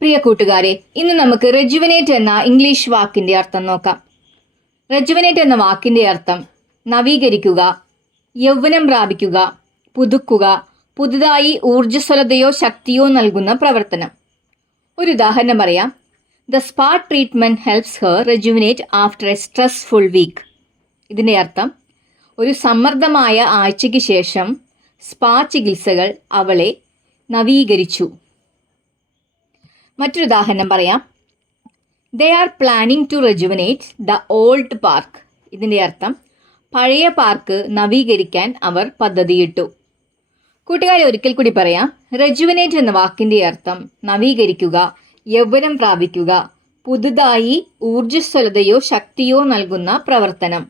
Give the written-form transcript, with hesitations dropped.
പ്രിയ കൂട്ടുകാരെ, ഇന്ന് നമുക്ക് റെജുവിനേറ്റ് എന്ന ഇംഗ്ലീഷ് വാക്കിന്റെ അർത്ഥം നോക്കാം. റെജുവിനേറ്റ് എന്ന വാക്കിന്റെ അർത്ഥം നവീകരിക്കുക, യൗവനം പ്രാപിക്കുക, പുതുക്കുക, പുതുതായി ഊർജ്ജസ്വലതയോ ശക്തിയോ നൽകുന്ന പ്രവർത്തനം. ഒരു ഉദാഹരണം പറയാം. The spa treatment helps her rejuvenate after a stressful week. ഇതിന്റെ അർത്ഥം ഒരു സമ്മർദ്ദമായ ആഴ്ചയ്ക്ക് ശേഷം സ്പാ ചികിത്സകൾ അവളെ നവീകരിച്ചു. മറ്റൊരു ഉദാഹരണം പറയാം. They are planning to rejuvenate the old park. ഇതിൻ്റെ അർത്ഥം പഴയ പാർക്ക് നവീകരിക്കാൻ അവർ പദ്ധതിയിട്ടു. കൂട്ടുകാരെ, ഒരിക്കൽ കൂടി പറയാം. റെജുവിനേറ്റ് എന്ന വാക്കിൻ്റെ അർത്ഥം നവീകരിക്കുക, യൗവനം പ്രാപിക്കുക, പുതുതായി ഊർജ്ജസ്വലതയോ ശക്തിയോ നൽകുന്ന പ്രവർത്തനം.